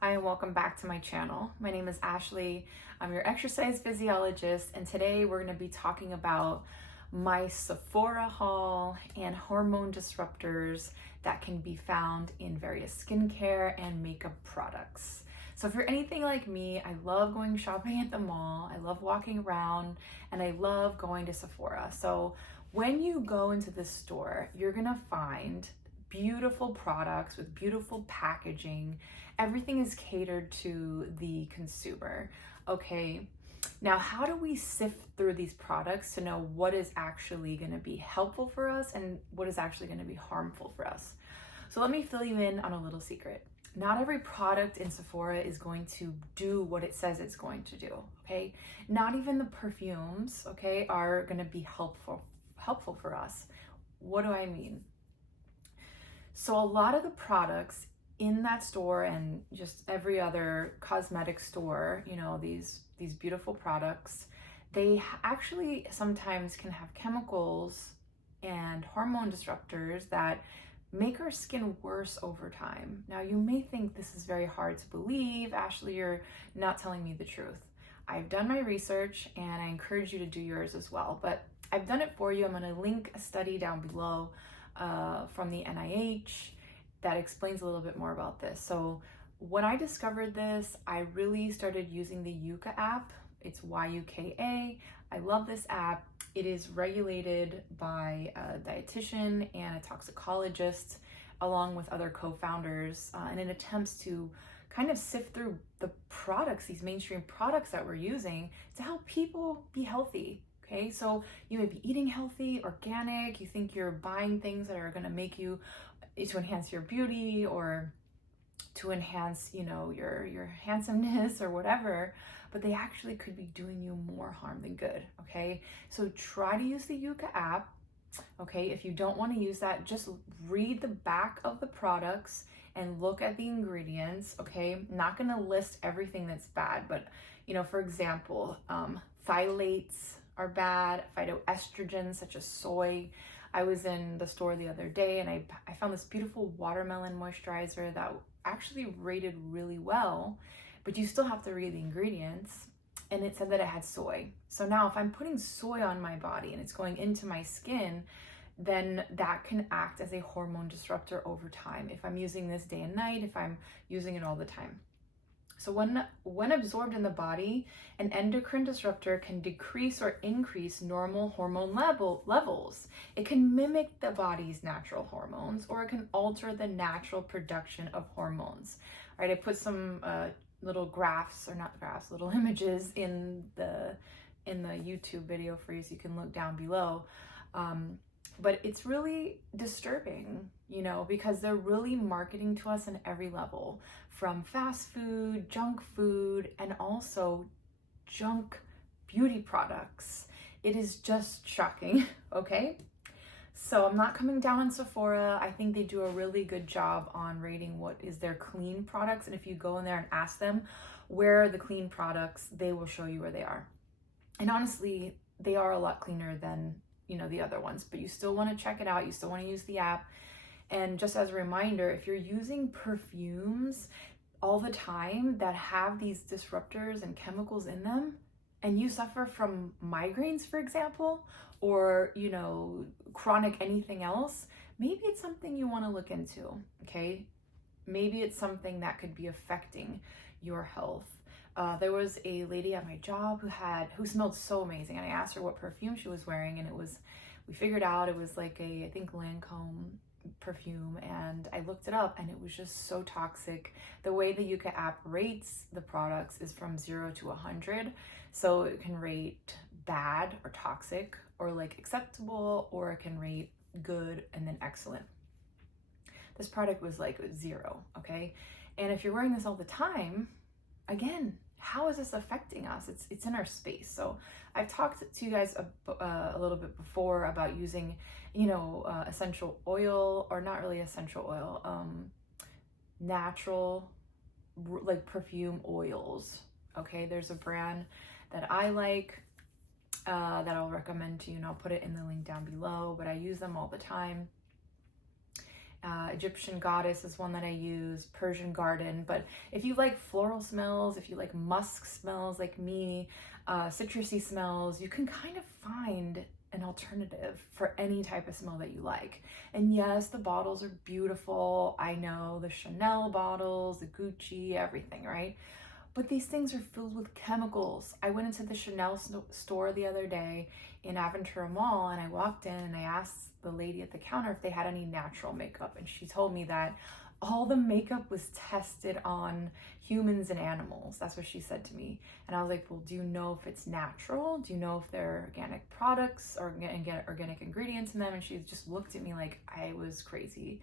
Hi, and welcome back to my channel. My name is Ashley. I'm your exercise physiologist, and today we're going to be talking about my Sephora haul and hormone disruptors that can be found in various skincare and makeup products. So if you're anything like me, I love going shopping at the mall, I love walking around, and I love going to Sephora. So when you go into this store, you're gonna find beautiful products with beautiful packaging. Everything is catered to the consumer, okay? Now, how do we sift through these products to know what is actually going to be helpful for us and what is actually going to be harmful for us? So let me fill you in on a little secret. Not every product in Sephora is going to do what it says it's going to do, okay? Not even the perfumes, okay, are going to be helpful for us. What do I mean? So a lot of the products in that store and just every other cosmetic store, you know, these beautiful products, they actually sometimes can have chemicals and hormone disruptors that make our skin worse over time. Now, you may think this is very hard to believe. Ashley, you're not telling me the truth. I've done my research and I encourage you to do yours as well, but I've done it for you. I'm going to link a study down below from the NIH that explains a little bit more about this. So when I discovered this, I really started using the Yuka app. It's Y-U-K-A. I love this app. It is regulated by a dietitian and a toxicologist, along with other co-founders, and it attempts to kind of sift through the products, these mainstream products that we're using to help people be healthy. Okay, so you may be eating healthy, organic, you think you're buying things that are gonna make you, to enhance your beauty or to enhance, you know, your handsomeness or whatever, but they actually could be doing you more harm than good, okay? So try to use the Yuka app, okay? If you don't wanna use that, just read the back of the products and look at the ingredients, okay? I'm not gonna list everything that's bad, but, you know, for example, phthalates are bad, phytoestrogens such as soy. I was in the store the other day and I found this beautiful watermelon moisturizer that actually rated really well, but you still have to read the ingredients, and it said that it had soy. So now if I'm putting soy on my body and it's going into my skin, then that can act as a hormone disruptor over time if I'm using this day and night, if I'm using it all the time. So when absorbed in the body, an endocrine disruptor can decrease or increase normal hormone levels. It can mimic the body's natural hormones, or it can alter the natural production of hormones. All right, I put some little graphs, or not graphs, little images in the YouTube video for you, so you can look down below. But it's really disturbing, you know, because they're really marketing to us on every level, from fast food, junk food, and also junk beauty products. It is just shocking, okay? So I'm not coming down on Sephora. I think they do a really good job on rating what is their clean products. And if you go in there and ask them where are the clean products, they will show you where they are. And honestly, they are a lot cleaner than, you know, the other ones, but you still want to check it out. You still want to use the app. And just as a reminder, if you're using perfumes all the time that have these disruptors and chemicals in them, and you suffer from migraines, for example, or, you know, chronic anything else, maybe it's something you want to look into, okay? Maybe it's something that could be affecting your health. There was a lady at my job who smelled so amazing, and I asked her what perfume she was wearing, and we figured out it was like I think Lancome perfume, and I looked it up and it was just so toxic. The way the Yuka app rates the products is from 0 to 100, so it can rate bad or toxic, or like acceptable, or it can rate good and then excellent. This product was like 0, okay? And if you're wearing this all the time, again, how is this affecting us? It's in our space. So I've talked to you guys a little bit before about using, you know, essential oil, or not really essential oil, natural, like perfume oils. Okay, there's a brand that I like that I'll recommend to you, and I'll put it in the link down below, but I use them all the time. Egyptian Goddess is one that I use, Persian Garden. But if you like floral smells, if you like musk smells like me, citrusy smells, you can kind of find an alternative for any type of smell that you like. And yes, the bottles are beautiful. I know, the Chanel bottles, the Gucci, everything, right? But these things are filled with chemicals. I went into the Chanel store the other day in Aventura Mall, and I walked in and I asked the lady at the counter if they had any natural makeup, and she told me that all the makeup was tested on humans and animals. That's what she said to me. And I was like, well, do you know if it's natural? Do you know if they're organic products or get organic ingredients in them? And she just looked at me like I was crazy.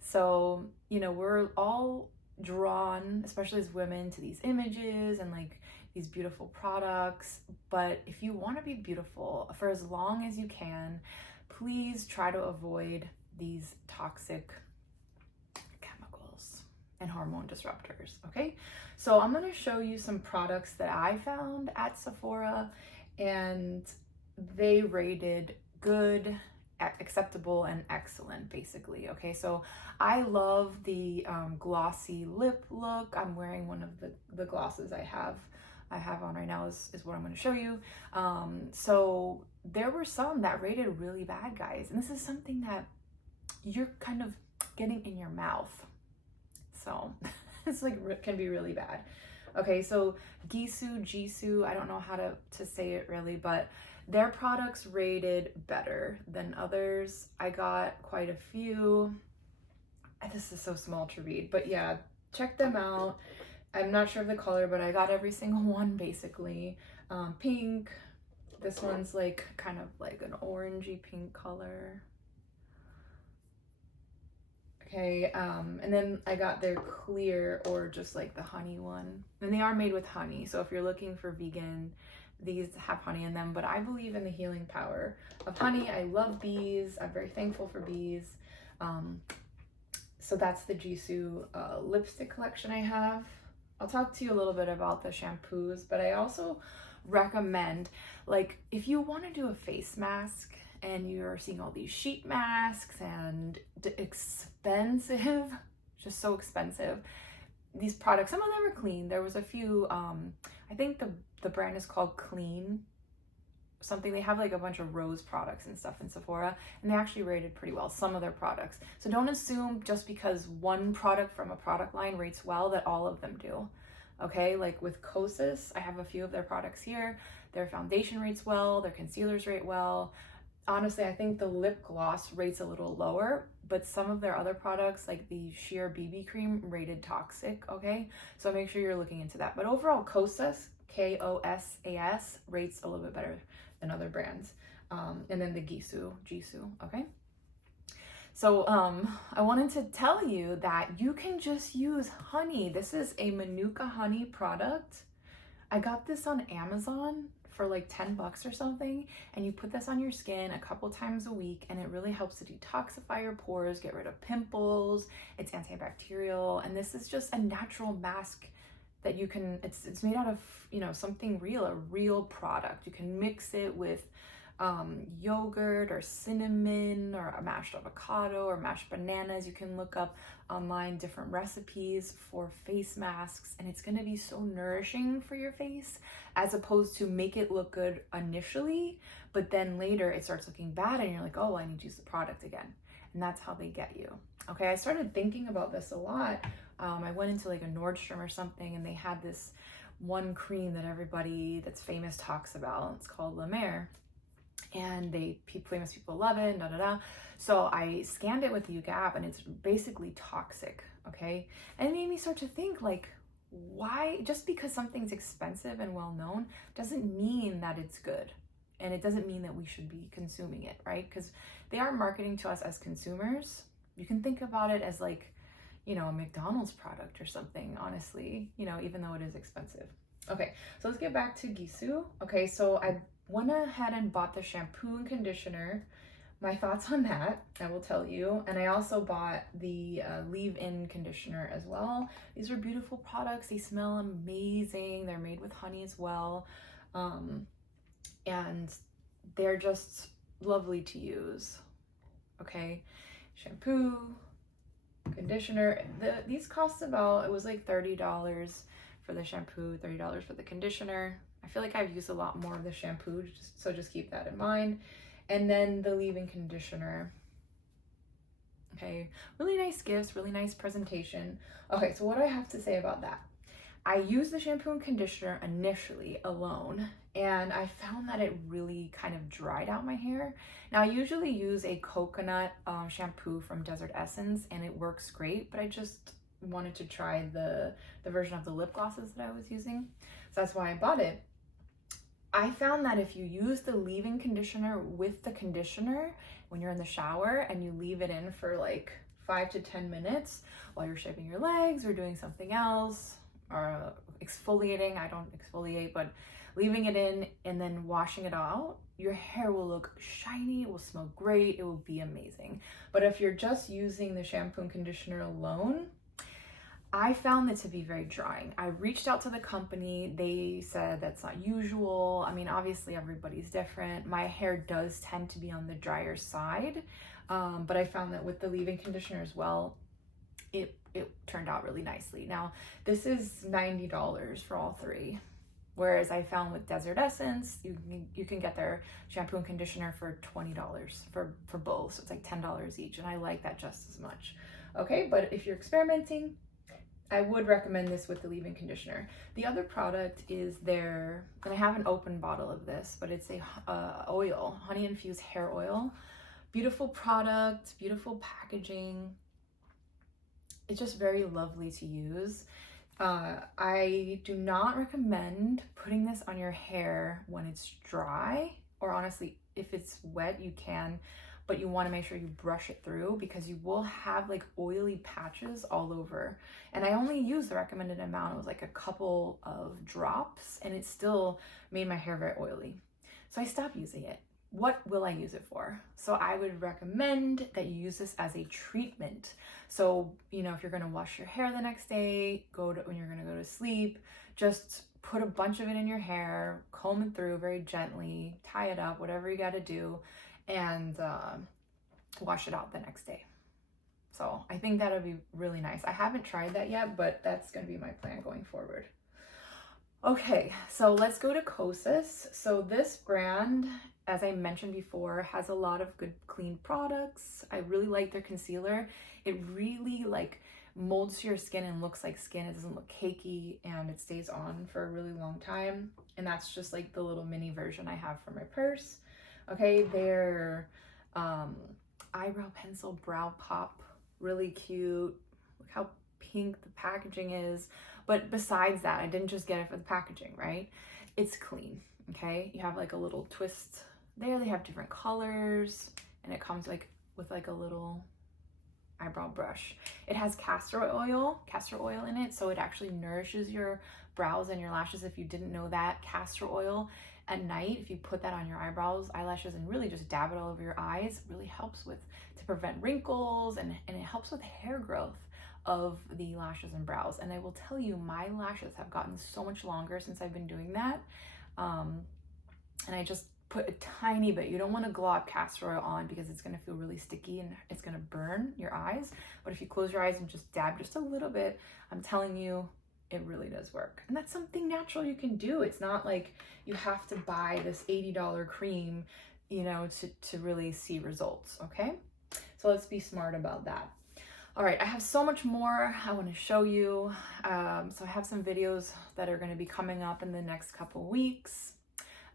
So, you know, we're all drawn, especially as women, to these images and like these beautiful products. But if you want to be beautiful for as long as you can, please try to avoid these toxic chemicals and hormone disruptors. Okay, so I'm going to show you some products that I found at Sephora, and they rated good, acceptable, and excellent, basically. Okay, so I love the glossy lip look. I'm wearing one of the glosses I have on right now is what I'm going to show you. So there were some that rated really bad, guys, and this is something that you're kind of getting in your mouth, so it's like can be really bad. Okay, so Jisoo, I don't know how to say it really, but their products rated better than others. I got quite a few. This is so small to read, but yeah, check them out. I'm not sure of the color, but I got every single one basically. Pink. This one's like kind of like an orangey pink color. Okay, and then I got their clear or just like the honey one. And they are made with honey, so if you're looking for vegan, these have honey in them, but I believe in the healing power of honey. I love bees. I'm very thankful for bees. So that's the Jisoo lipstick collection I have. I'll talk to you a little bit about the shampoos, but I also recommend, like, if you want to do a face mask and you're seeing all these sheet masks and expensive, just so expensive, these products, some of them are clean. There was a few, I think the brand is called Clean something. They have like a bunch of rose products and stuff in Sephora, and they actually rated pretty well, some of their products. So don't assume just because one product from a product line rates well that all of them do. Okay, like with Kosas, I have a few of their products here. Their foundation rates well, their concealers rate well. Honestly, I think the lip gloss rates a little lower, but some of their other products, like the Sheer BB cream, rated toxic. Okay, so make sure you're looking into that. But overall, Kosas, Kosas, rates a little bit better than other brands. And then the Jisoo, okay? So I wanted to tell you that you can just use honey. This is a Manuka honey product. I got this on Amazon for like 10 bucks or something, and you put this on your skin a couple times a week, and it really helps to detoxify your pores, get rid of pimples. It's antibacterial, and this is just a natural mask that you can, it's made out of, you know, something real, a real product. You can mix it with yogurt or cinnamon or a mashed avocado or mashed bananas. You can look up online different recipes for face masks, and it's going to be so nourishing for your face, as opposed to make it look good initially, but then later it starts looking bad and you're like, oh, I need to use the product again. And that's how they get you. Okay, I started thinking about this a lot. I went into like a Nordstrom or something, and they had this one cream that everybody that's famous talks about. It's called La Mer, and famous people love it, da da da. So I scanned it with the Yuka app, and it's basically toxic. Okay, and it made me start to think, like, why, just because something's expensive and well known doesn't mean that it's good, and it doesn't mean that we should be consuming it, right? Because they are marketing to us as consumers. You can think about it as like, you know, a McDonald's product or something, honestly, you know, even though it is expensive. Okay, so let's get back to Jisoo. Okay, so I went ahead and bought the shampoo and conditioner. My thoughts on that, I will tell you. And I also bought the leave-in conditioner as well. These are beautiful products. They smell amazing. They're made with honey as well. And they're just lovely to use. Okay, shampoo, conditioner. These cost about, it was like $30 for the shampoo, $30 for the conditioner. I feel like I've used a lot more of the shampoo, so just keep that in mind. And then the leave-in conditioner. Okay, really nice gifts, really nice presentation. Okay, so what do I have to say about that? I used the shampoo and conditioner initially alone, and I found that it really kind of dried out my hair. Now, I usually use a coconut shampoo from Desert Essence, and it works great, but I just wanted to try the version of the lip glosses that I was using. So that's why I bought it. I found that if you use the leave-in conditioner with the conditioner when you're in the shower and you leave it in for like 5 to 10 minutes while you're shaving your legs or doing something else, or exfoliating, I don't exfoliate, but leaving it in and then washing it out, your hair will look shiny, it will smell great, it will be amazing. But if you're just using the shampoo and conditioner alone, I found it to be very drying. I reached out to the company, they said that's not usual. I mean, obviously everybody's different. My hair does tend to be on the drier side, but I found that with the leave-in conditioner as well, it turned out really nicely. Now, this is $90 for all three, whereas I found with Desert Essence, you can get their shampoo and conditioner for $20 for both, so it's like $10 each, and I like that just as much. Okay, but if you're experimenting, I would recommend this with the leave-in conditioner. The other product is their, and I have an open bottle of this, but it's a oil, honey infused hair oil. Beautiful product, beautiful packaging. It's just very lovely to use. I do not recommend putting this on your hair when it's dry, or honestly, if it's wet, you can, but you want to make sure you brush it through because you will have like oily patches all over. And I only used the recommended amount. It was like a couple of drops, and it still made my hair very oily. So I stopped using it. What will I use it for? So I would recommend that you use this as a treatment. So, you know, if you're going to wash your hair the next day, when you're going to go to sleep, just put a bunch of it in your hair, comb it through very gently, tie it up, whatever you got to do, and wash it out the next day. So I think that would be really nice. I haven't tried that yet, but that's going to be my plan going forward. Okay, so let's go to Kosas. So this brand, as I mentioned before, has a lot of good clean products. I really like their concealer. It really like molds your skin and looks like skin. It doesn't look cakey, and it stays on for a really long time. And that's just like the little mini version I have for my purse. Okay, their eyebrow pencil brow pop, really cute. Look how pink the packaging is. But besides that, I didn't just get it for the packaging, right? It's clean, okay? You have like a little twist there. They have different colors, and it comes like with like a little eyebrow brush. It has castor oil in it, so it actually nourishes your brows and your lashes. If you didn't know that, castor oil at night, if you put that on your eyebrows, eyelashes, and really just dab it all over your eyes, really helps to prevent wrinkles, and it helps with hair growth of the lashes and brows. And I will tell you, my lashes have gotten so much longer since I've been doing that. And I just put a tiny bit. You don't want to glob castor oil on because it's going to feel really sticky and it's going to burn your eyes. But if you close your eyes and just dab just a little bit, I'm telling you, it really does work. And that's something natural you can do. It's not like you have to buy this $80 cream, you know, to really see results, okay? So let's be smart about that. All right, I have so much more I want to show you. So I have some videos that are going to be coming up in the next couple weeks.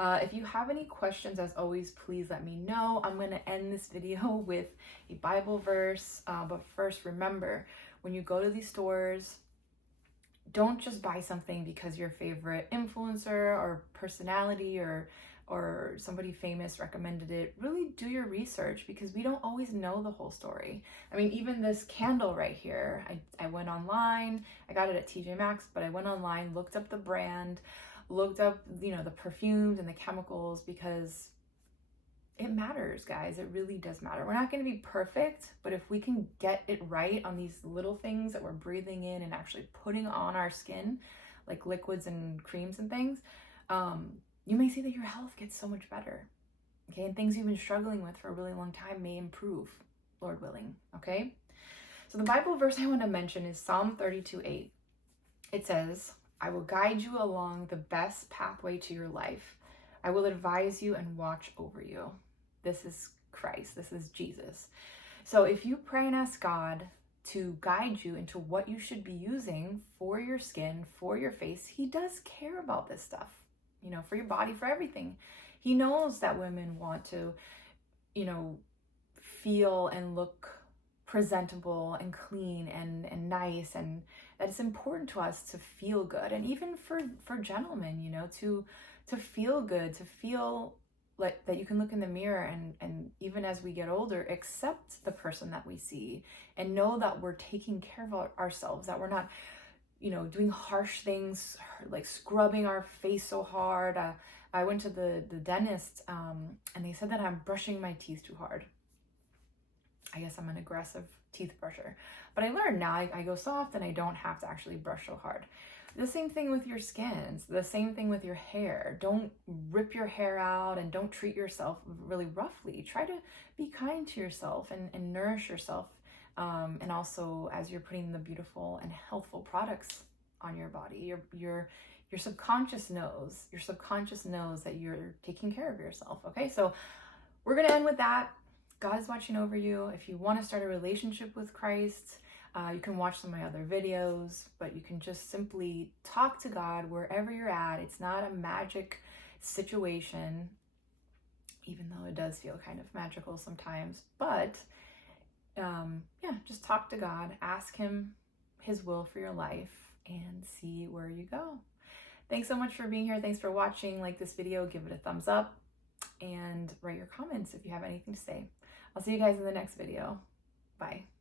If you have any questions, as always, please let me know. I'm going to end this video with a Bible verse. But first, remember, when you go to these stores, don't just buy something because your favorite influencer or personality or somebody famous recommended it. Really do your research, because we don't always know the whole story. I mean, even this candle right here, I went online, I got it at TJ Maxx, but I went online, looked up the brand, looked up, you know, the perfumes and the chemicals, because it matters, guys. It really does matter. We're not going to be perfect, but if we can get it right on these little things that we're breathing in and actually putting on our skin, like liquids and creams and things, you may see that your health gets so much better, okay? And things you've been struggling with for a really long time may improve, Lord willing, okay? So the Bible verse I want to mention is Psalm 32:8. It says, I will guide you along the best pathway to your life. I will advise you and watch over you. This is Christ. This is Jesus. So if you pray and ask God to guide you into what you should be using for your skin, for your face, he does care about this stuff, for your body, for everything. He knows that women want to, feel and look presentable and clean and nice, and that it's important to us to feel good. And even for gentlemen, to feel good, to feel like that you can look in the mirror and even as we get older, accept the person that we see and know that we're taking care of ourselves, that we're not, doing harsh things like scrubbing our face so hard. I went to the dentist and they said that I'm brushing my teeth too hard. I guess I'm an aggressive teeth brusher. But I learned now I go soft and I don't have to actually brush so hard. The same thing with your skin. It's the same thing with your hair. Don't rip your hair out and don't treat yourself really roughly. Try to be kind to yourself and nourish yourself. And also as you're putting the beautiful and healthful products on your body, your subconscious knows. Your subconscious knows that you're taking care of yourself. Okay, so we're going to end with that. God is watching over you. If you want to start a relationship with Christ, you can watch some of my other videos, but you can just simply talk to God wherever you're at. It's not a magic situation, even though it does feel kind of magical sometimes. But just talk to God, ask him his will for your life, and see where you go. Thanks so much for being here. Thanks for watching. Like this video, give it a thumbs up, and write your comments if you have anything to say. I'll see you guys in the next video. Bye.